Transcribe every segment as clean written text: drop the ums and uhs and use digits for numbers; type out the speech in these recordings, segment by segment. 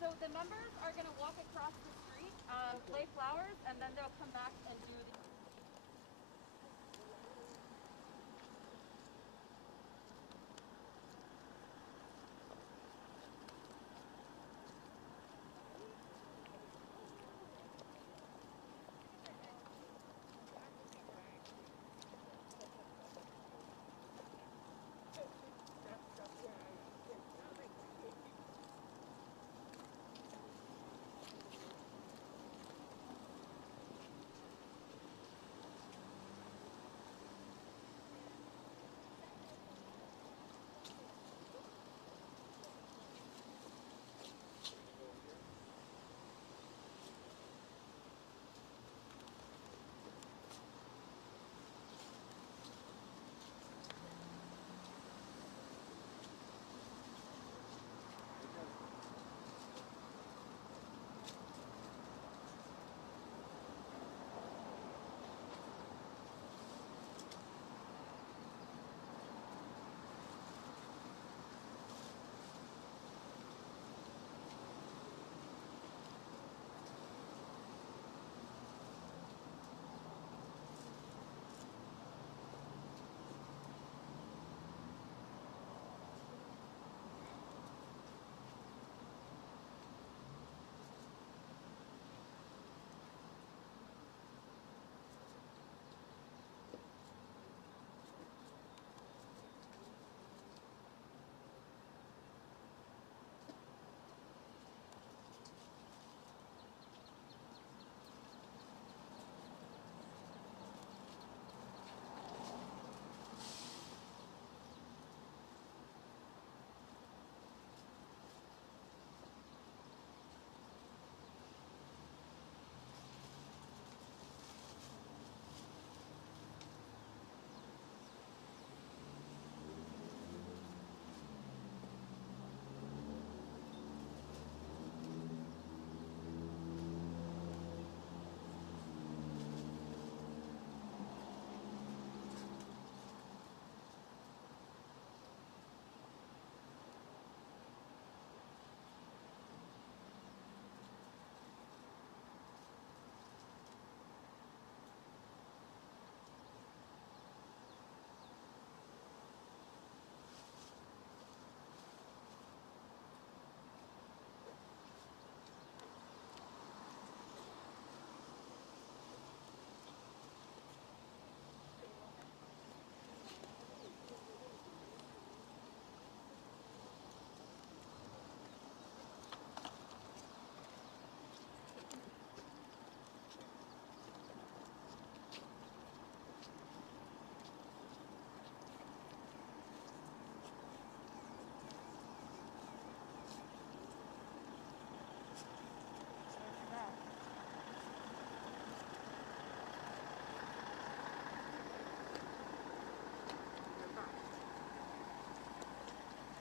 So the members are going to walk across the street, lay flowers, and then they'll come back and do the...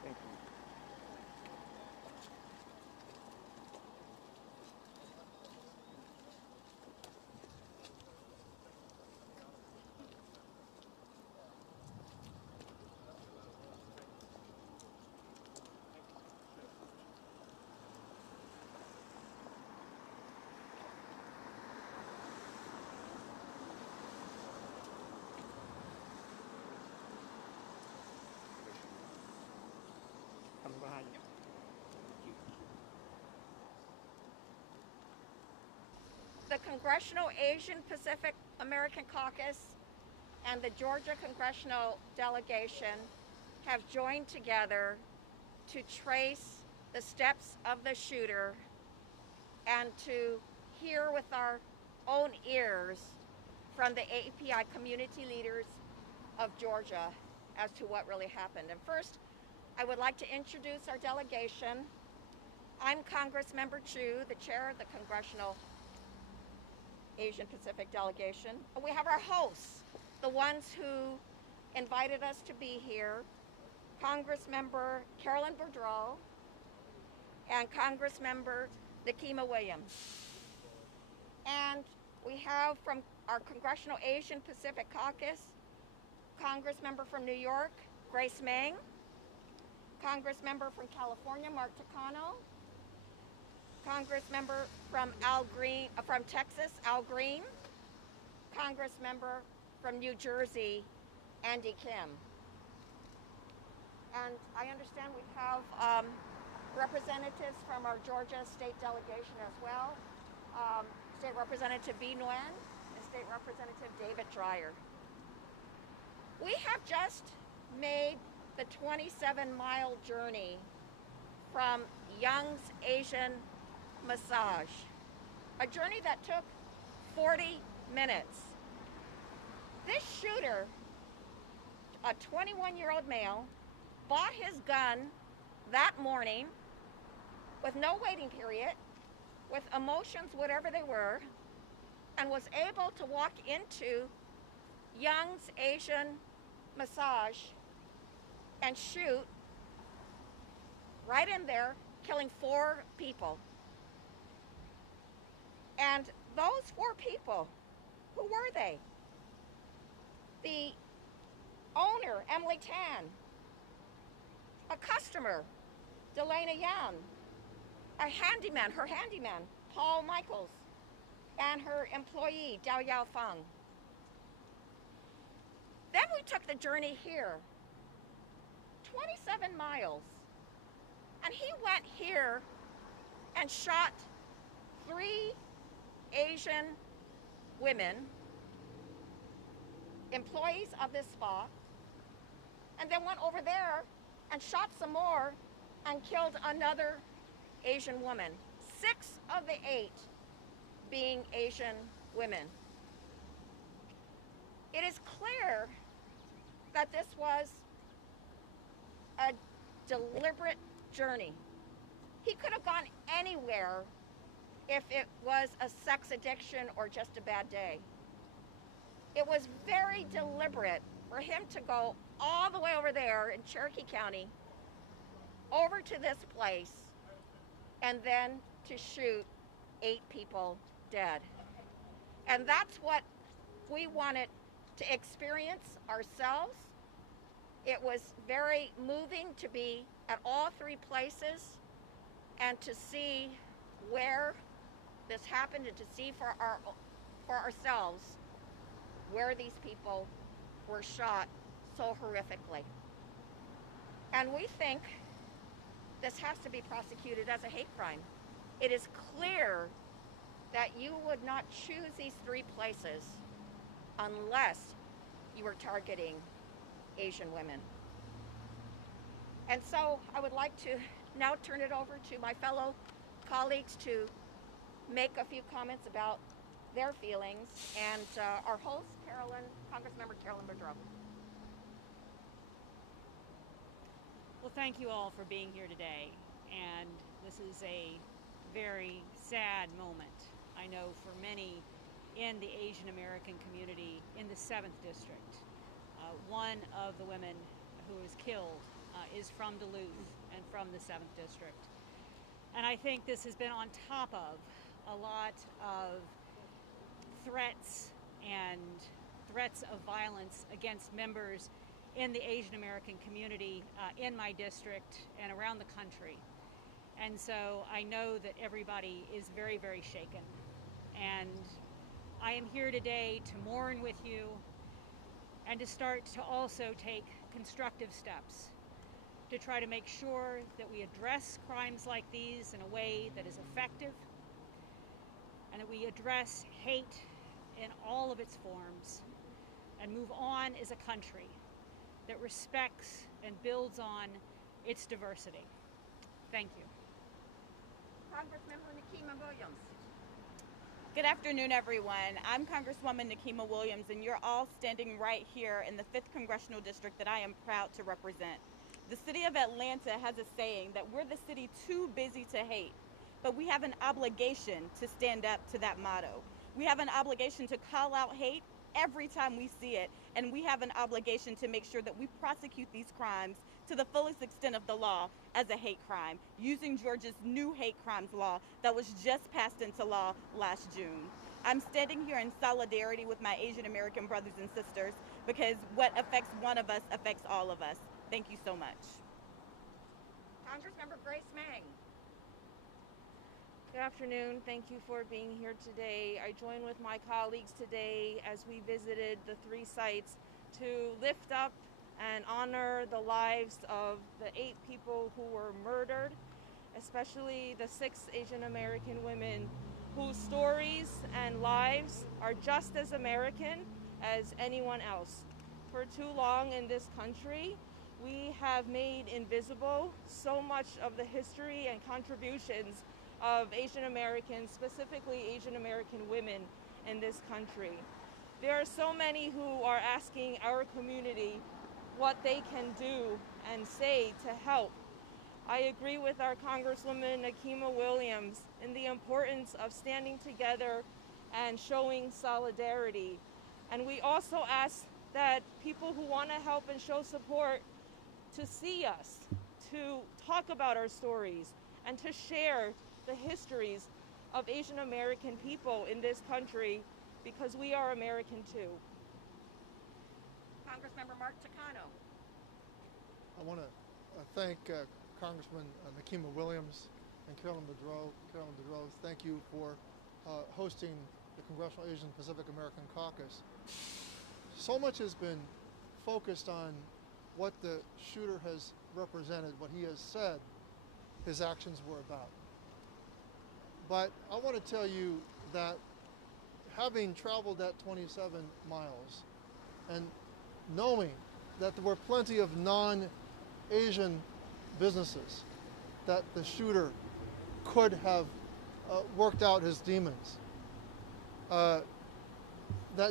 Thank you. Coming behind you. The Congressional Asian Pacific American Caucus and the Georgia Congressional Delegation have joined together to trace the steps of the shooter and to hear with our own ears from the API community leaders of Georgia as to what really happened. And first, I would like to introduce our delegation. I'm Congressmember Chu, the chair of the Congressional Asian Pacific Delegation. We have our hosts, the ones who invited us to be here, Congressmember Carolyn Boudreaux and Congressmember Nikema Williams. And we have from our Congressional Asian Pacific Caucus, Congressmember from New York, Grace Meng, Congress member from California, Mark Takano. Congress member from Texas, Al Green. Congress member from New Jersey, Andy Kim. And I understand we have representatives from our Georgia state delegation as well. State Representative B. Nguyen and State Representative David Dreyer. We have just made the 27-mile journey from Young's Asian Massage, a journey that took 40 minutes. This shooter, a 21-year-old male, bought his gun that morning with no waiting period, with emotions whatever they were, and was able to walk into Young's Asian Massage and shoot right in there, killing 4 people. And those 4 people, who were they? The owner, Emily Tan, a customer, Delana Yan, a handyman, her handyman, Paul Michaels, and her employee, Dao Yao Feng. Then we took the journey here, 27 miles, and he went here and shot 3 Asian women, employees of this spa, and then went over there and shot some more and killed another Asian woman. 6 of the 8 being Asian women. It is clear that this was a deliberate journey. He could have gone anywhere if it was a sex addiction or just a bad day. It was very deliberate for him to go all the way over there in Cherokee County, over to this place, and then to shoot 8 people dead. And that's what we wanted to experience ourselves. It was very moving to be at all 3 places and to see where this happened and to see for ourselves where these people were shot so horrifically. And we think this has to be prosecuted as a hate crime. It is clear that you would not choose these 3 places unless you were targeting Asian women. And so I would like to now turn it over to my fellow colleagues to make a few comments about their feelings, and our host, Congressmember Carolyn Boudreaux. Well, thank you all for being here today, and this is a very sad moment, I know, for many in the Asian American community in the 7th District. One of the women who was killed is from Duluth and from the 7th District. And I think this has been on top of a lot of threats and threats of violence against members in the Asian American community in my district and around the country. And so I know that everybody is very, very shaken. And I am here today to mourn with you and to start to also take constructive steps to try to make sure that we address crimes like these in a way that is effective, and that we address hate in all of its forms and move on as a country that respects and builds on its diversity. Thank you. Congressmember Nikema Williams. Good afternoon, everyone. I'm Congresswoman Nikema Williams, and you're all standing right here in the 5th Congressional District that I am proud to represent. The city of Atlanta has a saying that we're the city too busy to hate, but we have an obligation to stand up to that motto. We have an obligation to call out hate every time we see it, and we have an obligation to make sure that we prosecute these crimes to the fullest extent of the law as a hate crime, using Georgia's new hate crimes law that was just passed into law last June. I'm standing here in solidarity with my Asian American brothers and sisters because what affects one of us affects all of us. Thank you so much. Congressmember Grace Meng. Good afternoon. Thank you for being here today. I join with my colleagues today as we visited the 3 sites to lift up and honor the lives of the 8 people who were murdered, especially the 6 Asian American women whose stories and lives are just as American as anyone else. For too long in this country, we have made invisible so much of the history and contributions of Asian Americans, specifically Asian American women in this country. There are so many who are asking our community what they can do and say to help. I agree with our Congresswoman Nikema Williams in the importance of standing together and showing solidarity. And we also ask that people who want to help and show support to see us, to talk about our stories, and to share the histories of Asian American people in this country, because we are American too. Congressmember Mark Takano. I want to thank Congressman Nikema Williams and Carolyn Boudreaux. Carolyn Boudreaux, thank you for hosting the Congressional Asian Pacific American Caucus. So much has been focused on what the shooter has represented, what he has said his actions were about. But I want to tell you that having traveled that 27 miles and knowing that there were plenty of non-Asian businesses that the shooter could have worked out his demons, that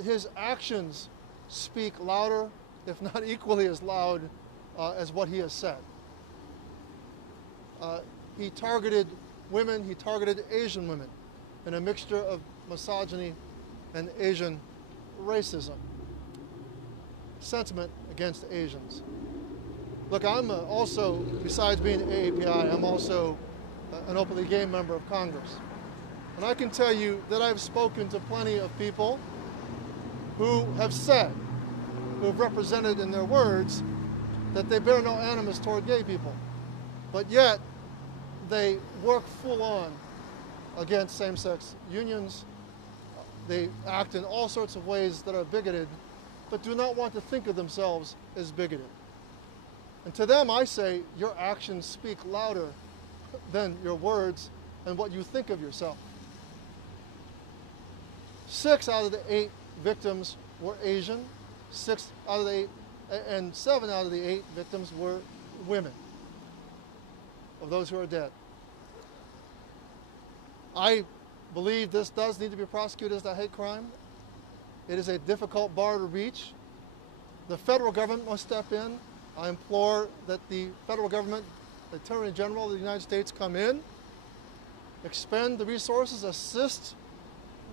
his actions speak louder, if not equally as loud as what he has said. He targeted women, he targeted Asian women in a mixture of misogyny and Asian racism, sentiment against Asians. Look, I'm also, besides being AAPI, I'm also an openly gay member of Congress. And I can tell you that I've spoken to plenty of people who have said, who have represented in their words, that they bear no animus toward gay people. But yet, they work full on against same-sex unions. They act in all sorts of ways that are bigoted, but do not want to think of themselves as bigoted. And to them, I say, your actions speak louder than your words and what you think of yourself. 6 out of the 8 victims were Asian. 6 out of the 8, and 7 out of the 8 victims were women, of those who are dead. I believe this does need to be prosecuted as a hate crime. It is a difficult bar to reach. The federal government must step in. I implore that the federal government, the Attorney General of the United States, come in, expend the resources, assist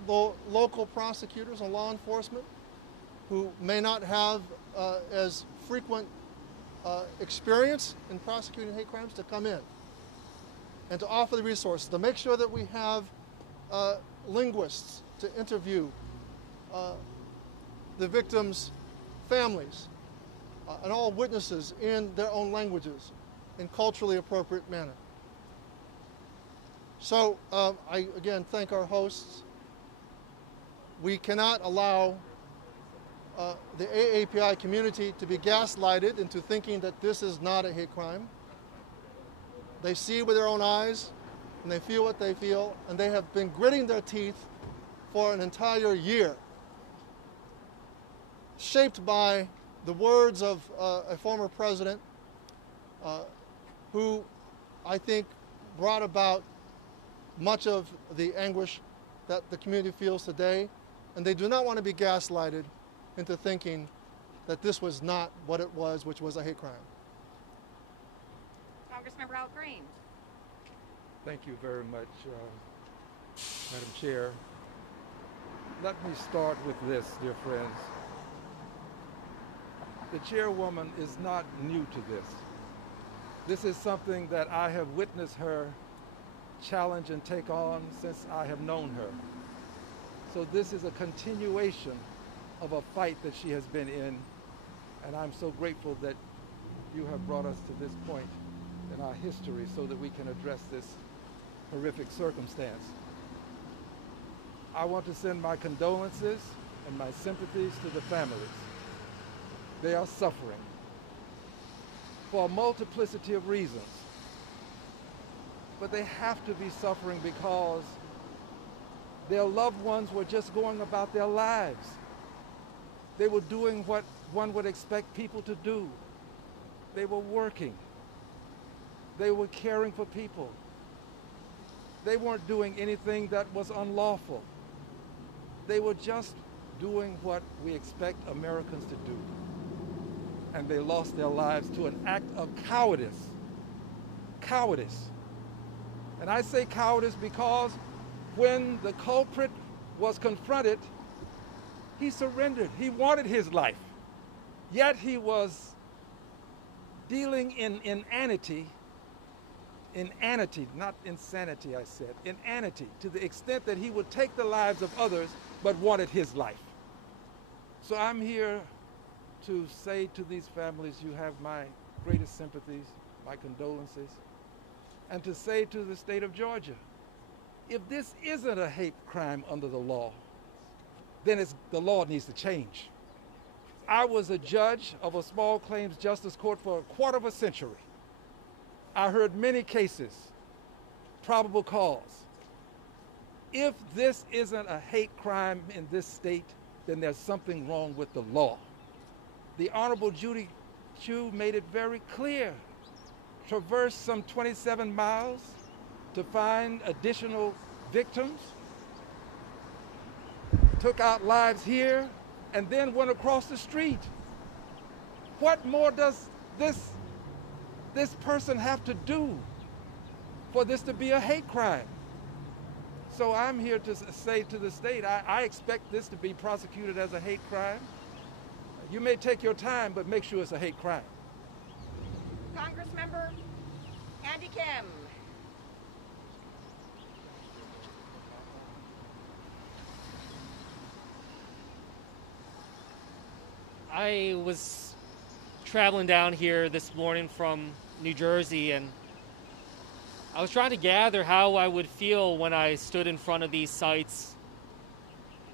the local prosecutors and law enforcement who may not have as frequent experience in prosecuting hate crimes to come in and to offer the resources, to make sure that we have linguists to interview the victims' families and all witnesses in their own languages in culturally appropriate manner. So I again thank our hosts. We cannot allow the AAPI community to be gaslighted into thinking that this is not a hate crime. They see with their own eyes, and they feel what they feel, and they have been gritting their teeth for an entire year, shaped by the words of a former president who I think brought about much of the anguish that the community feels today, and they do not want to be gaslighted into thinking that this was not what it was, which was a hate crime. Congressmember Al Green. Thank you very much, Madam Chair. Let me start with this, dear friends. The chairwoman is not new to this. This is something that I have witnessed her challenge and take on since I have known her. So this is a continuation of a fight that she has been in, and I'm so grateful that you have brought us to this point, and our history so that we can address this horrific circumstance. I want to send my condolences and my sympathies to the families. They are suffering for a multiplicity of reasons, but they have to be suffering because their loved ones were just going about their lives. They were doing what one would expect people to do. They were working. They were caring for people. They weren't doing anything that was unlawful. They were just doing what we expect Americans to do. And they lost their lives to an act of cowardice. Cowardice. And I say cowardice because when the culprit was confronted, he surrendered. He wanted his life. Yet he was dealing in inanity, not insanity, I said, inanity, to the extent that he would take the lives of others but wanted his life. So I'm here to say to these families, you have my greatest sympathies, my condolences, and to say to the state of Georgia, if this isn't a hate crime under the law, then the law needs to change. I was a judge of a small claims justice court for a quarter of a century. I heard many cases, probable cause. If this isn't a hate crime in this state, then there's something wrong with the law. The Honorable Judy Chu made it very clear. Traversed some 27 miles to find additional victims, took out lives here, and then went across the street. What more does this person have to do for this to be a hate crime? So I'm here to say to the state, I expect this to be prosecuted as a hate crime. You may take your time, but make sure it's a hate crime. Congressmember Andy Kim. I was traveling down here this morning from New Jersey, and I was trying to gather how I would feel when I stood in front of these sites,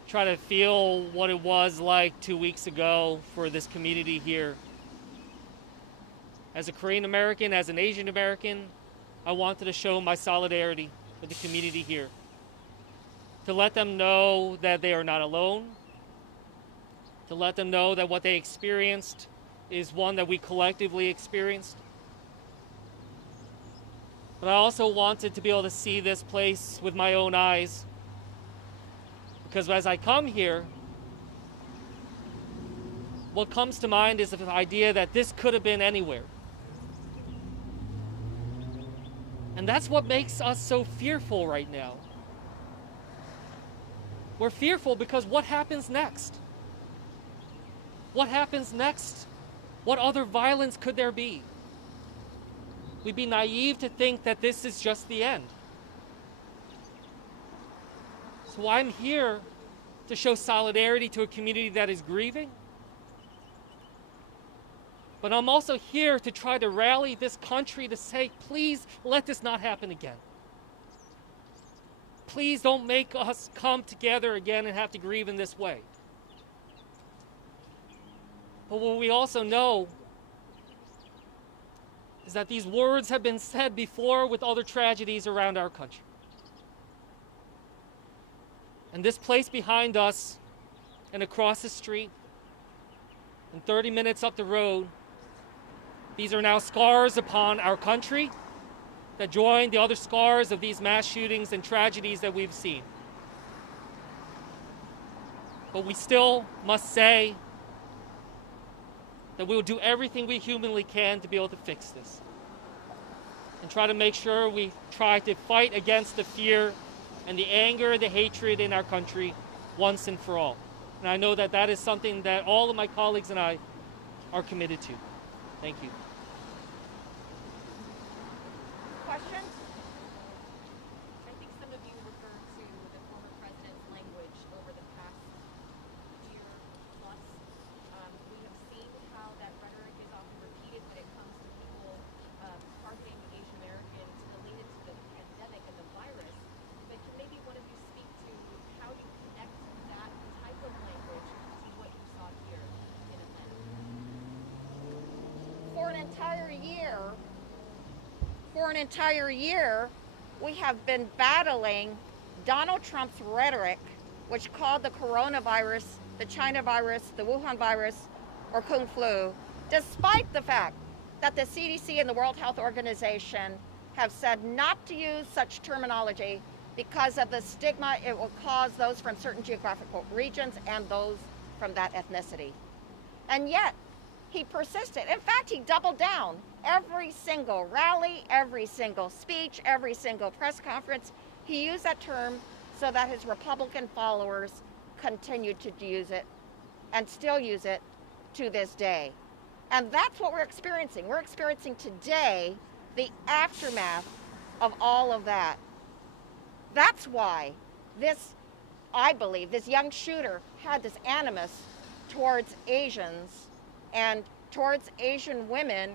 try to feel what it was like 2 weeks ago for this community here. As a Korean American, as an Asian American, I wanted to show my solidarity with the community here, to let them know that they are not alone, to let them know that what they experienced is one that we collectively experienced. But I also wanted to be able to see this place with my own eyes, because as I come here, what comes to mind is the idea that this could have been anywhere. And that's what makes us so fearful right now. We're fearful because what happens next? What happens next? What other violence could there be? We'd be naive to think that this is just the end. So I'm here to show solidarity to a community that is grieving. But I'm also here to try to rally this country to say, please let this not happen again. Please don't make us come together again and have to grieve in this way. But what we also know is that these words have been said before with other tragedies around our country. And this place behind us and across the street and 30 minutes up the road, these are now scars upon our country that join the other scars of these mass shootings and tragedies that we've seen. But we still must say that we will do everything we humanly can to be able to fix this. And try to make sure we try to fight against the fear and the anger, the hatred in our country once and for all. And I know that that is something that all of my colleagues and I are committed to. Thank you. Questions? I think some of you referred to the former president's language over the past year plus. We have seen how that rhetoric is often repeated when it comes to people targeting entire year, we have been battling Donald Trump's rhetoric, which called the coronavirus, the China virus, the Wuhan virus, or Kung flu, despite the fact that the CDC and the World Health Organization have said not to use such terminology because of the stigma it will cause those from certain geographical regions and those from that ethnicity. And yet, he persisted. In fact, he doubled down. Every single rally, every single speech, every single press conference, he used that term so that his Republican followers continued to use it and still use it to this day. And that's what we're experiencing. We're experiencing today the aftermath of all of that. That's why this, I believe, this young shooter had this animus towards Asians and towards Asian women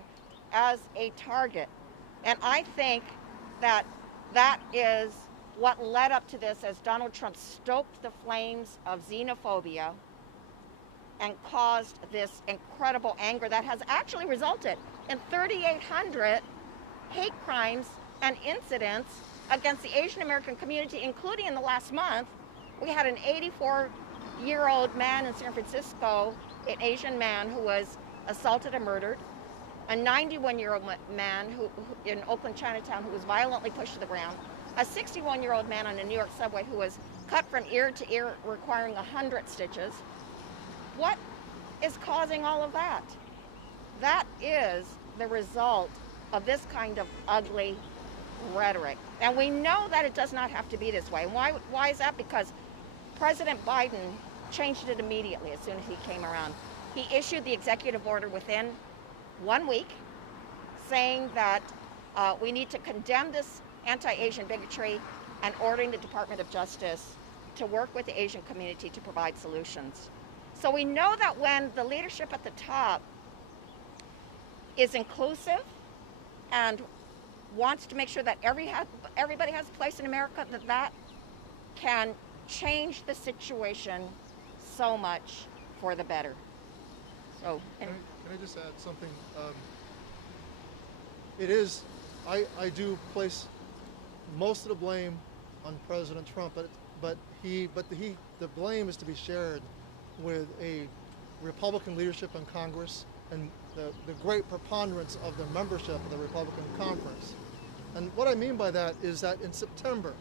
as a target. And I think that that is what led up to this as Donald Trump stoked the flames of xenophobia and caused this incredible anger that has actually resulted in 3,800 hate crimes and incidents against the Asian American community, including in the last month. We had an 84-year-old man in San Francisco, an Asian man who was assaulted and murdered, a 91-year-old man who in Oakland, Chinatown, who was violently pushed to the ground, a 61-year-old man on a New York subway who was cut from ear to ear, requiring 100 stitches. What is causing all of that? That is the result of this kind of ugly rhetoric. And we know that it does not have to be this way. And why is that? Because President Biden changed it immediately as soon as he came around. He issued the executive order within 1 week saying that we need to condemn this anti-Asian bigotry and ordering the Department of Justice to work with the Asian community to provide solutions. So we know that when the leadership at the top is inclusive and wants to make sure that everybody has a place in America, that can change the situation so much for the better. So, Can I just add something? I do place most of the blame on President Trump, but the blame is to be shared with a Republican leadership in Congress and the great preponderance of the membership of the Republican Conference. And what I mean by that is that in September,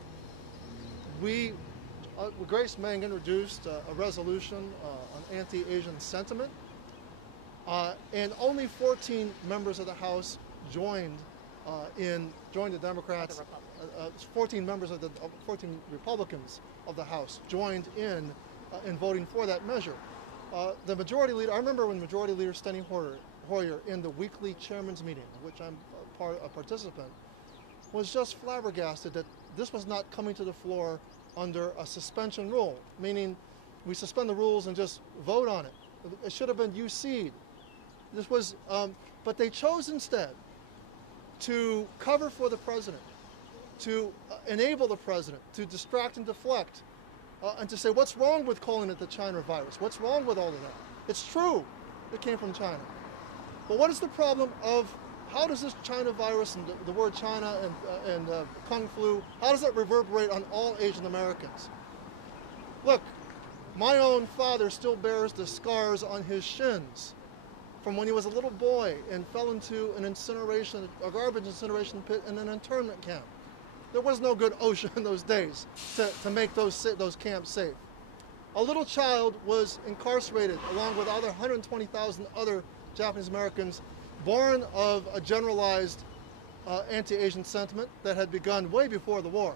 Grace Meng introduced a resolution on anti-Asian sentiment, and only 14 members of the House joined the Democrats. 14 members of 14 Republicans of the House joined in voting for that measure. The majority leader, I remember when Majority Leader Steny Hoyer in the weekly chairman's meeting, which I'm a participant, was just flabbergasted that this was not coming to the floor under a suspension rule, meaning we suspend the rules and just vote on it. It should have been UC'd. This was, but they chose instead to cover for the president, to enable the president, to distract and deflect, and to say, what's wrong with calling it the China virus? What's wrong with all of that? It's true, it came from China. But what is the problem of how does this China virus and the word China and Kung flu, how does that reverberate on all Asian Americans? Look, my own father still bears the scars on his shins from when he was a little boy and fell into a garbage incineration pit in an internment camp. There was no good OSHA in those days to make those camps safe. A little child was incarcerated along with other 120,000 other Japanese Americans born of a generalized anti-Asian sentiment that had begun way before the war.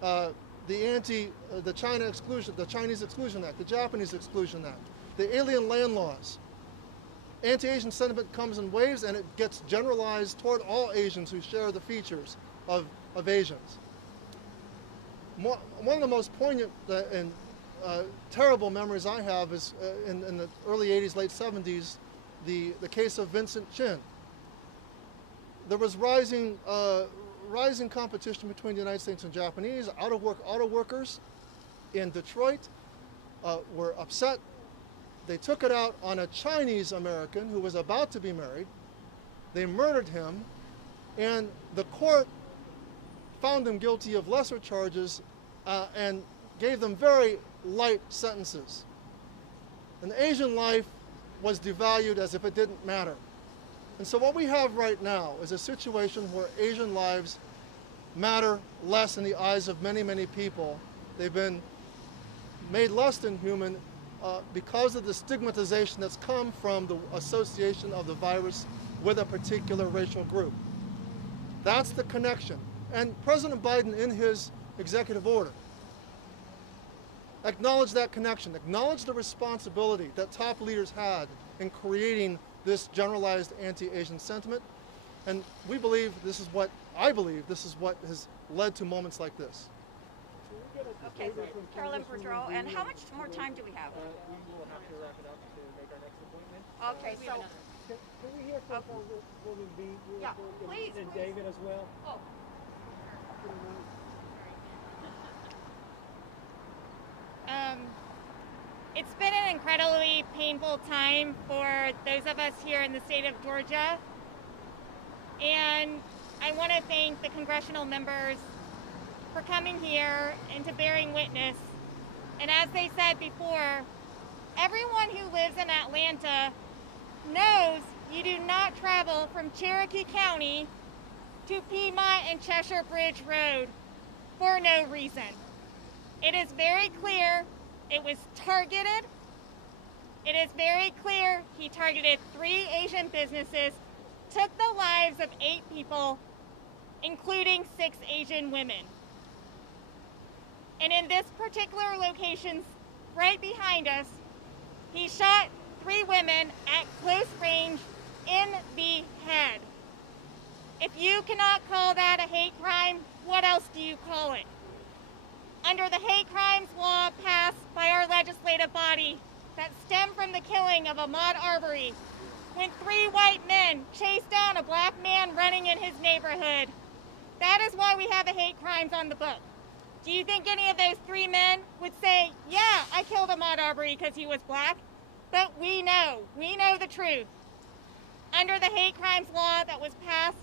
The Chinese Exclusion Act, the Japanese Exclusion Act, the Alien Land Laws. Anti-Asian sentiment comes in waves and it gets generalized toward all Asians who share the features of Asians. One of the most poignant and terrible memories I have is in the early 80s, late 70s, the case of Vincent Chin. There was rising competition between the United States and Japanese. Auto workers in Detroit were upset. They took it out on a Chinese American who was about to be married They murdered him, and the court found them guilty of lesser charges and gave them very light sentences. And Asian life was devalued as if it didn't matter. And so what we have right now is a situation where Asian lives matter less in the eyes of many, many people. They've been made less than human because of the stigmatization that's come from the association of the virus with a particular racial group. That's the connection. And President Biden, in his executive order, acknowledged that connection, acknowledged the responsibility that top leaders had in creating this generalized anti-Asian sentiment. And we believe this is what, I believe this is what has led to moments like this. Okay, Carolyn Boudreau, and how much more time do we have? We will have to wrap it up to make our next appointment. Okay, We so, have another. Can we hear from Woman B? Yeah, please, And please. David as well? oh, It's been an incredibly painful time for those of us here in the state of Georgia. And I want to thank the congressional members for coming here and to bearing witness. And as they said before, everyone who lives in Atlanta knows you do not travel from Cherokee County to Piedmont and Cheshire Bridge Road for no reason. It is very clear it was targeted. It is very clear he targeted 3 Asian businesses, took the lives of 8 people, including 6 Asian women. And in this particular location, right behind us, he shot 3 women at close range in the head. If you cannot call that a hate crime, what else do you call it? Under the hate crimes law passed by our legislative body that stemmed from the killing of Ahmaud Arbery, when 3 white men chased down a black man running in his neighborhood. That is why we have a hate crimes on the book. Do you think any of those 3 men would say, yeah, I killed Ahmaud Arbery because he was black? But we know the truth. Under the hate crimes law that was passed,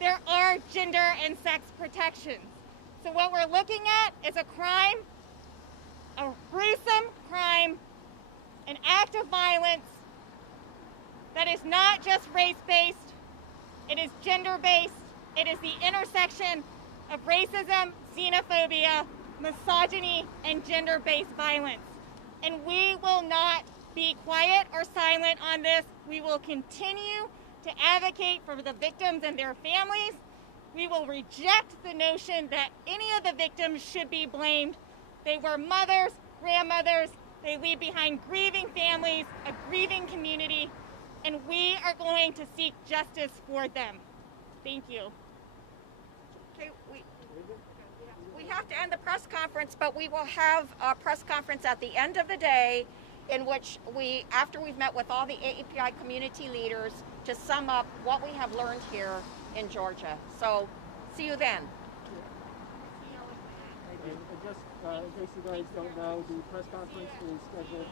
there are gender and sex protections. So what we're looking at is a crime, a gruesome crime, an act of violence that is not just race-based, it is gender-based, it is the intersection of racism, xenophobia, misogyny, and gender-based violence. And we will not be quiet or silent on this. We will continue to advocate for the victims and their families. We will reject the notion that any of the victims should be blamed. They were mothers, grandmothers, they leave behind grieving families, a grieving community, and we are going to seek justice for them. Thank you. okay, we have to end the press conference, but we will have a press conference at the end of the day in which we, after we've met with all the AAPI community leaders, to sum up what we have learned here in Georgia. So, see you then. And just in case you guys don't know, the press conference is scheduled